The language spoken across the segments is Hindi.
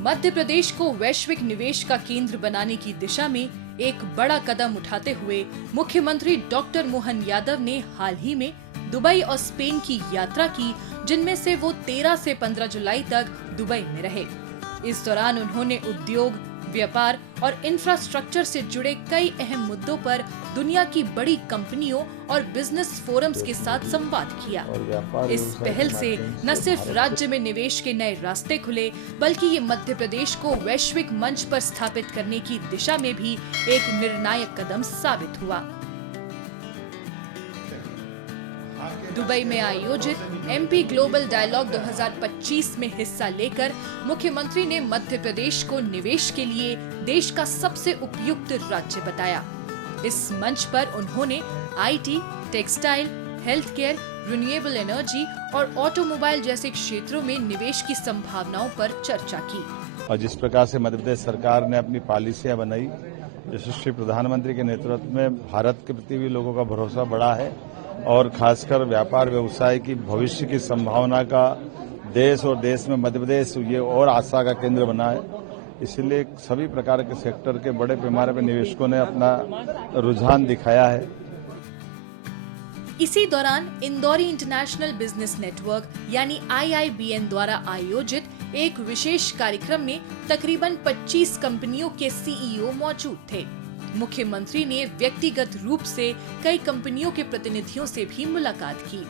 मध्य प्रदेश को वैश्विक निवेश का केंद्र बनाने की दिशा में एक बड़ा कदम उठाते हुए मुख्यमंत्री डॉक्टर मोहन यादव ने हाल ही में दुबई और स्पेन की यात्रा की, जिनमें से वो 13 से 15 जुलाई तक दुबई में रहे। इस दौरान उन्होंने उद्योग, व्यापार और इंफ्रास्ट्रक्चर से जुड़े कई अहम मुद्दों पर दुनिया की बड़ी कंपनियों और बिजनेस फोरम्स के साथ संवाद किया। इस पहल से न सिर्फ राज्य में निवेश के नए रास्ते खुले, बल्कि ये मध्य प्रदेश को वैश्विक मंच पर स्थापित करने की दिशा में भी एक निर्णायक कदम साबित हुआ। दुबई में आयोजित MP ग्लोबल डायलॉग 2025 में हिस्सा लेकर मुख्यमंत्री ने मध्य प्रदेश को निवेश के लिए देश का सबसे उपयुक्त राज्य बताया। इस मंच पर उन्होंने IT, textile, health care, renewable energy और ऑटोमोबाइल जैसे क्षेत्रों में निवेश की संभावनाओं पर चर्चा की। और जिस प्रकार से मध्य प्रदेश सरकार ने अपनी पॉलिसियां बनाई, यशस्वी प्रधानमंत्री के नेतृत्व में भारत के प्रति भी लोगों का भरोसा बढ़ा है और खासकर व्यापार व्यवसाय की भविष्य की संभावना का देश और देश में मध्य प्रदेश ये और आशा का केंद्र बना है। इसलिए सभी प्रकार के सेक्टर के बड़े पैमाने पर निवेशकों ने अपना रुझान दिखाया है। इसी दौरान इंदौरी इंटरनेशनल बिजनेस नेटवर्क यानी IIBN द्वारा आयोजित एक विशेष कार्यक्रम में तकरीबन 25 कंपनियों के CEO मौजूद थे। मुख्यमंत्री ने व्यक्तिगत रूप से कई कंपनियों के प्रतिनिधियों से भी मुलाकात की।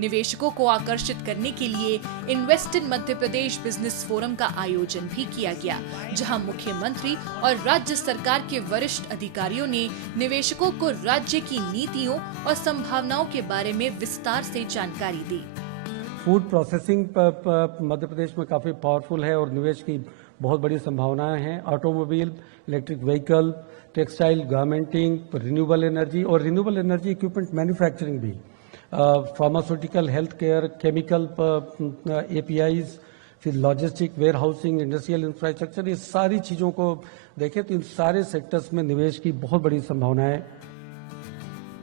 निवेशकों को आकर्षित करने के लिए invest in Madhya Pradesh business forum का आयोजन भी किया गया, जहां मुख्यमंत्री और राज्य सरकार के वरिष्ठ अधिकारियों ने निवेशकों को राज्य की नीतियों और संभावनाओं के बारे में विस्तार से जानकारी दी। फूड प्रोसेसिंग मध्य प्रदेश में काफी पावरफुल है और निवेश की बहुत बड़ी संभावनाएं हैं। Automobile, electric vehicle, textile, garmenting, renewable energy और रिन्यूएबल एनर्जी इक्विपमेंट मैन्युफैक्चरिंग भी, pharmaceutical, health care, chemical, APIs, फिर logistic, warehousing, industrial infrastructure, ये सारी चीजों को देखें तो इन सारे सेक्टर्स में निवेश की बहुत बड़ी संभावना है।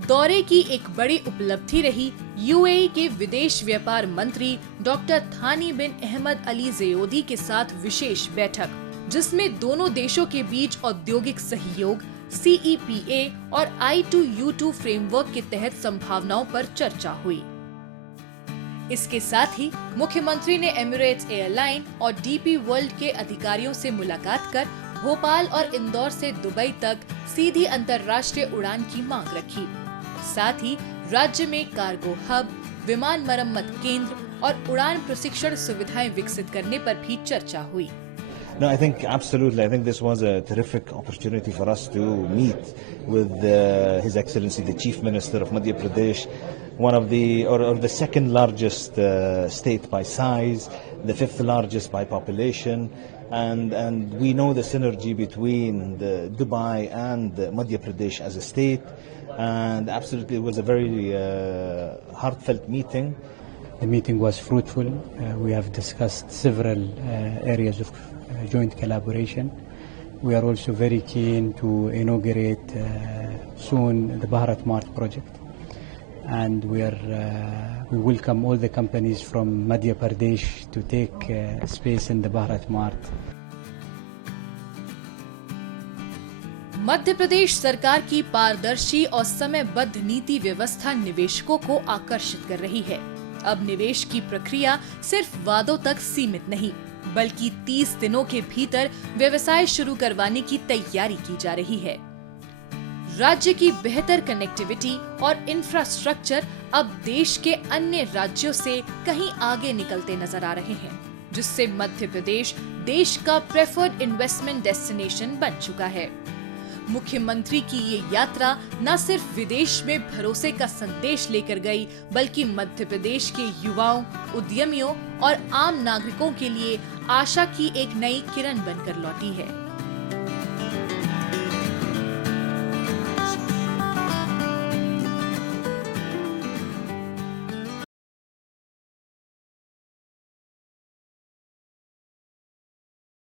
दौरे की एक बड़ी उपलब्धि रही UAE के विदेश व्यापार मंत्री डॉक्टर थानी बिन अहमद अली ज़योदी के साथ विशेष बैठक, जिसमें दोनों देशों के बीच औद्योगिक सहयोग, CEPA और I2U2 फ्रेमवर्क के तहत संभावनाओं पर चर्चा हुई। इसके साथ ही मुख्यमंत्री ने एमिरेट्स एयरलाइन और DP वर्ल्ड के अधिकारियों से मुलाकात कर भोपाल और इंदौर से दुबई तक सीधी अंतर्राष्ट्रीय उड़ान की मांग रखी। साथ ही राज्य में कार्गो हब, विमान मरम्मत केंद्र और उड़ान प्रशिक्षण सुविधाएं विकसित करने पर भी चर्चा हुई। No, I think absolutely. I think this was a terrific opportunity for us to meet with His Excellency the Chief Minister of Madhya Pradesh, one of the or the second largest state by size, the fifth largest by population, and we know the synergy between Dubai and Madhya Pradesh as a state, and absolutely it was a very heartfelt meeting. The meeting was fruitful. We have discussed several areas of joint collaboration. We are also very keen to inaugurate soon the Bharat Mart project, and we welcome all the companies from Madhya Pradesh to take space in the Bharat Mart. Madhya Pradesh सरकार की पारदर्शी और समयबद्ध नीति व्यवस्था निवेशकों को आकर्षित कर रही है। अब निवेश की प्रक्रिया सिर्फ वादों तक सीमित नहीं, बल्कि 30 दिनों के भीतर व्यवसाय शुरू करवाने की तैयारी की जा रही है। राज्य की बेहतर कनेक्टिविटी और इंफ्रास्ट्रक्चर अब देश के अन्य राज्यों से कहीं आगे निकलते नजर आ रहे हैं, जिससे मध्य प्रदेश देश का प्रेफर्ड इन्वेस्टमेंट डेस्टिनेशन बन चुका है। मुख्यमंत्री की ये यात्रा न सिर्फ विदेश में भरोसे का संदेश लेकर गई, बल्कि मध्य प्रदेश के युवाओं, उद्यमियों और आम नागरिकों के लिए आशा की एक नई किरण बनकर लौटी है।